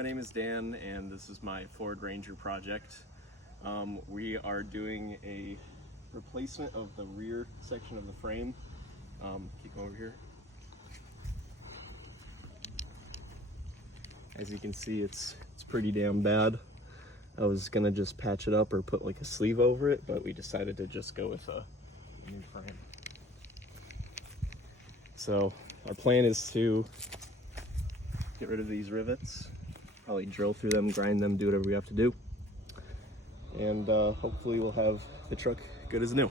my name is Dan, and this is my Ford Ranger project. We are doing a replacement of the rear section of the frame. Keep going over here. As you can see, it's pretty damn bad. I was gonna just patch it up or put like a sleeve over it, but we decided to just go with a new frame. So our plan is to get rid of these rivets, probably drill through them, grind them, do whatever we have to do, and hopefully we'll have the truck good as new.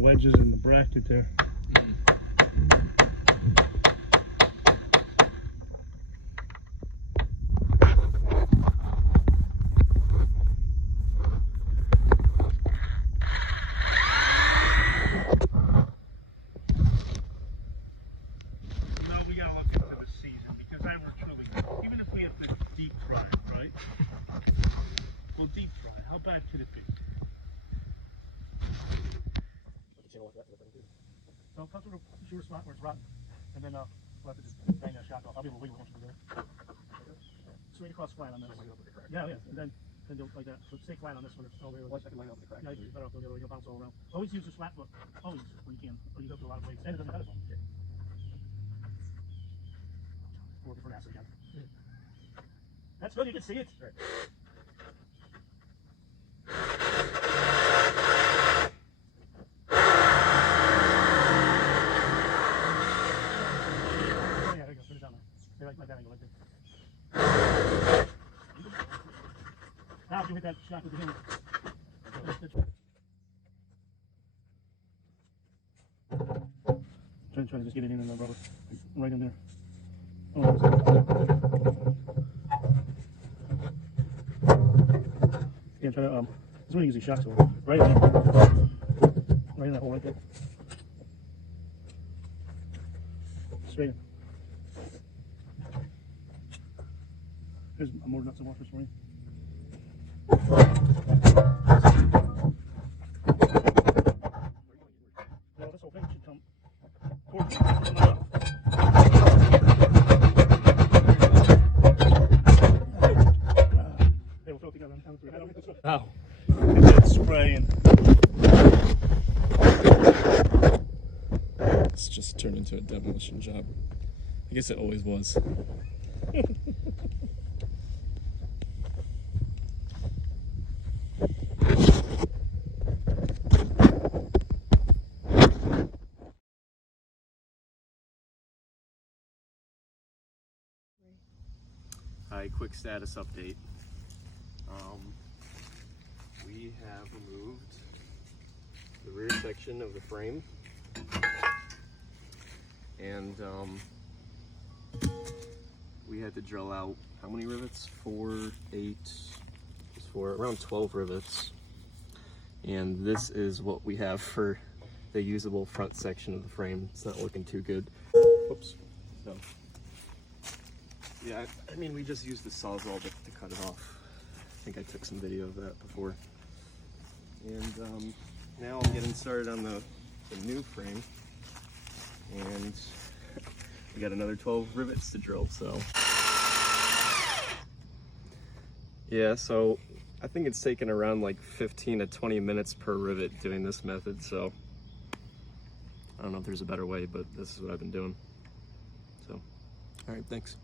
Wedges in the bracket there. We gotta look into the season, because I work really, even if we have to deep fry it, right? We'll deep fry it. How bad could it be? So touch the shooter spot where it's rotten, and then we'll have to just bang that shock off. I'll be able to wiggle once we're there. Straight across flat on this. Yeah, and then do like that. So stay flat on this one. It's all there. Line up the crack. Yeah, you better off the other way. You'll bounce all around. Always use your flat foot. Always, when you can. Or you go to a lot of weights. And it doesn't cut as long. Yeah. We're looking for an acid again. That's good. You can see it. Right. Like that angle right there. Now if you hit that shot with the hammer. Try to just get it in the rubber. Right in there. Oh, yeah, try to this one usually shocks over. Right in there. Right in that hole right there. Straight in. There's more nuts and washers for you. Well, this whole thing should come towards you. They will throw it together on count of 3. Ow. It's spraying. It's just turned into a demolition job. I guess it always was. Hi, quick status update. We have removed the rear section of the frame, and we had to drill out how many rivets? 4, 8, around 12 rivets. And this is what we have for the usable front section of the frame. It's not looking too good. Whoops. So, yeah, I mean, we just used the Sawzall to cut it off. I think I took some video of that before. And now I'm getting started on the new frame. And we got another 12 rivets to drill, so. Yeah, so I think it's taken around like 15 to 20 minutes per rivet doing this method, so I don't know if there's a better way, but this is what I've been doing. So, all right, thanks.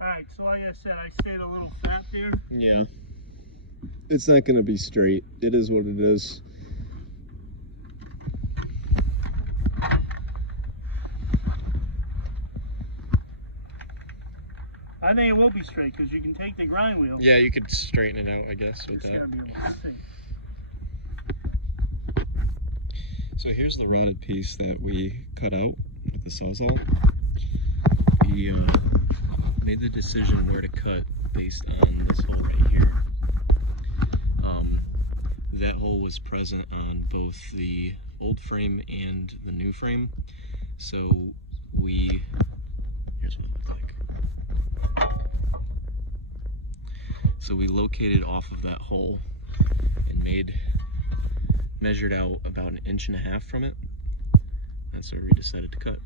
Alright, so like I said, I stayed a little fat there. Yeah. It's not gonna be straight. It is what it is. I think it will be straight because you can take the grind wheel. Yeah, you could straighten it out, I guess, with It's that. gotta be almost straight. So here's the rotted piece that we cut out with the Sawzall. We made the decision where to cut based on this hole right here. That hole was present on both the old frame and the new frame. So here's what it looked like. So we located off of that hole and measured out about 1.5 inches from it. That's where we decided to cut.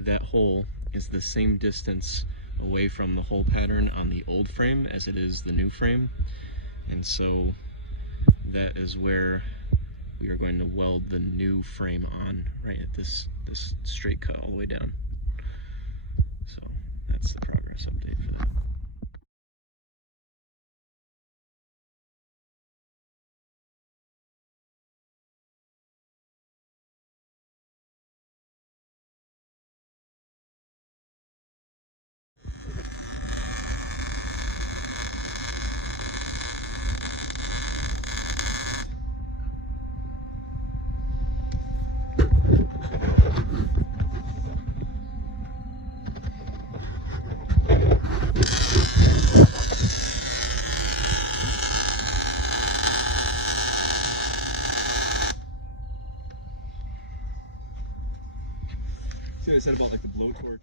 That hole is the same distance away from the hole pattern on the old frame as it is the new frame. And so that is where we are going to weld the new frame on, right at this straight cut all the way down. So that's the progress update for that. See what I said about like the blowtorch?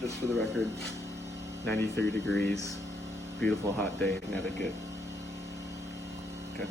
Just for the record, 93 degrees, beautiful hot day in Connecticut. Okay.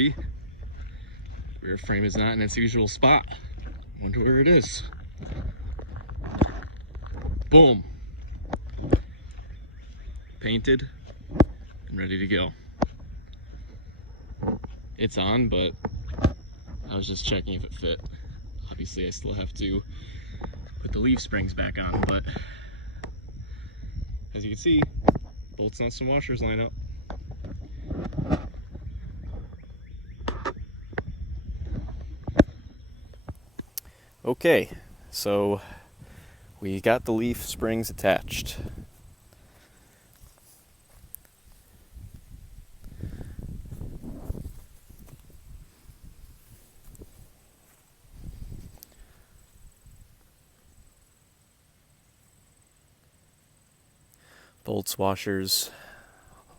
see, rear frame is not in its usual spot. Wonder where it is. Boom. Painted and ready to go. It's on, but I was just checking if it fit. Obviously I still have to put the leaf springs back on, but as you can see, bolts, nuts, and washers line up. Okay, so we got the leaf springs attached. Bolts, washers,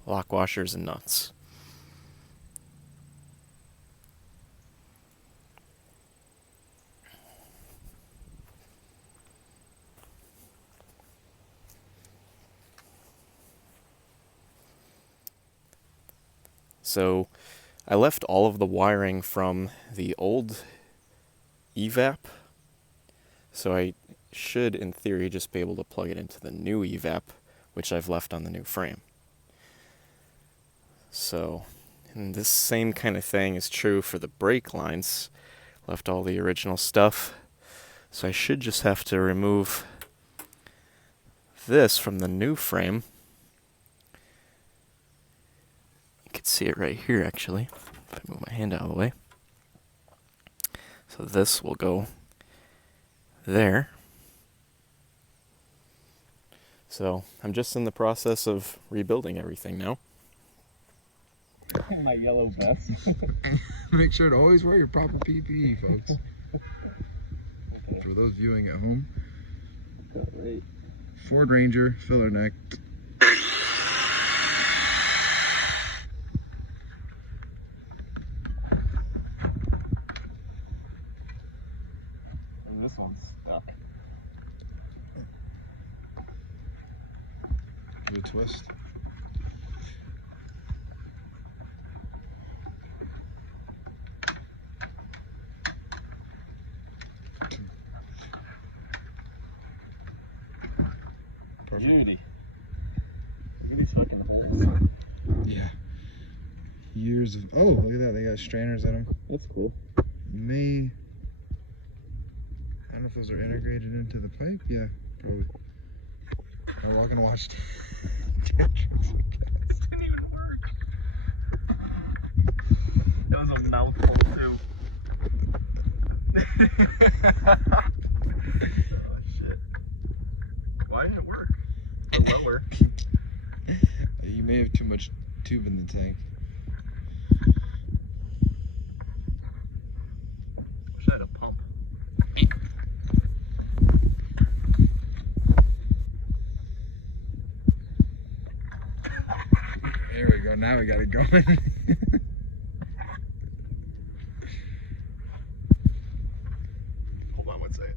lock washers, and nuts. So I left all of the wiring from the old evap, so I should, in theory, just be able to plug it into the new evap, which I've left on the new frame. So, and this same kind of thing is true for the brake lines. Left all the original stuff, so I should just have to remove this from the new frame. You can see it right here, actually, if I move my hand out of the way. So this will go there. So I'm just in the process of rebuilding everything now. My yellow vest. Make sure to always wear your proper PPE, folks. Okay. For those viewing at home. Right. Ford Ranger, filler neck. And this one's stuck. Do a twist. Perfect. Beauty. These fucking holes. Yeah. Years of. Oh, look at that. They got strainers in them. That's cool. May. I don't know if those are integrated into the pipe. Yeah, probably. I'm walking to watch. Didn't even work. That was a mouthful too. Oh shit. Why didn't it work? It will work. You may have too much tube in the tank. Wish I had a pump. There we go. Now we got it going. Hold on one second.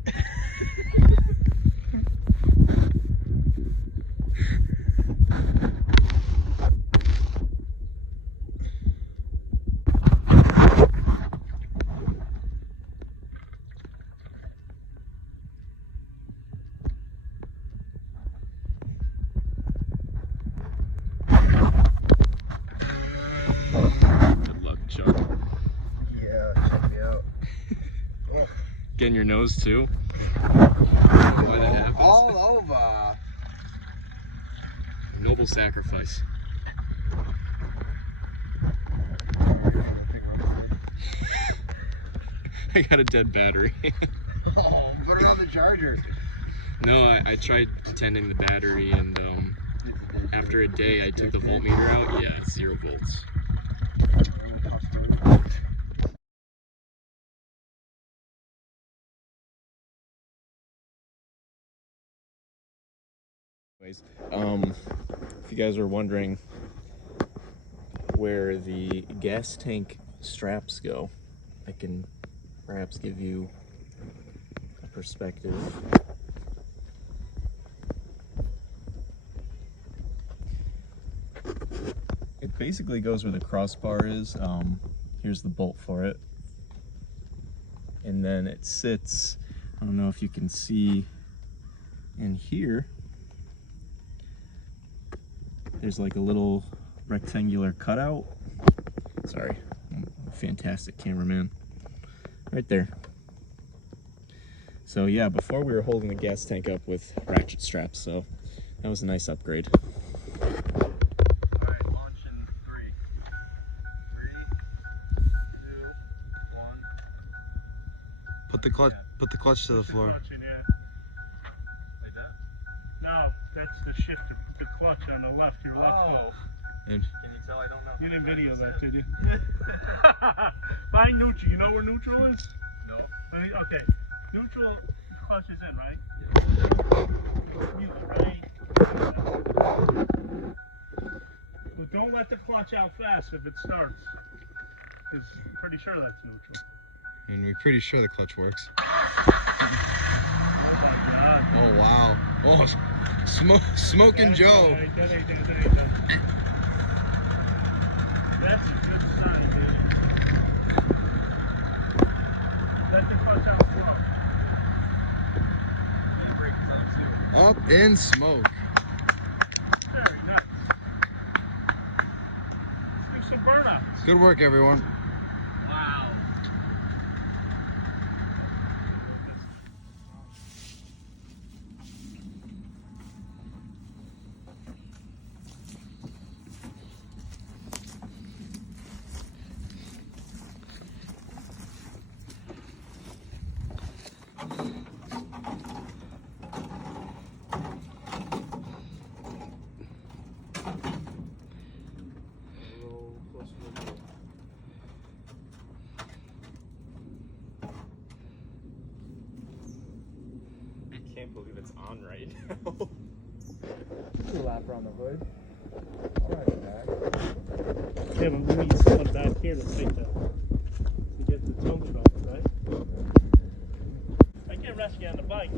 Good luck, Chuck. Yeah, check me out. Getting your nose too? All over. Noble sacrifice. I got a dead battery. Oh, put it on the charger. No, I tried tending the battery, and after a day I took the voltmeter out. Yeah, it's 0 volts. If you guys are wondering where the gas tank straps go, I can perhaps give you a perspective. It basically goes where the crossbar is. Here's the bolt for it. And then it sits, I don't know if you can see in here, there's like a little rectangular cutout. Sorry, I'm a fantastic cameraman. Right there. So yeah, before we were holding the gas tank up with ratchet straps, so that was a nice upgrade. Alright, launch in 3. 3, 2, 1. Put the clutch to the floor. Clutch in, yeah. Like that? No, that's the shifter. Put the clutch on the left, your left foot. And Can you tell I don't know? You didn't video that, did you? Find neutral. You know where neutral is? No. Okay. Neutral clutch is in, right? Right. But don't let the clutch out fast if it starts. Because I'm pretty sure that's neutral. we're pretty sure the clutch works. Oh my God. Oh wow. Oh, smoking Joe. That ain't that. That's a good sign, dude. Let the clutch out slow. Yeah, brake is on too. Up in smoke. Very nice. Let's do some burnouts. Good work, everyone. Wow. I can't believe it's on right now. A lap around the hood. Yeah, but we need someone back here to take that. To get the junction off, right? I can't rescue on the bike.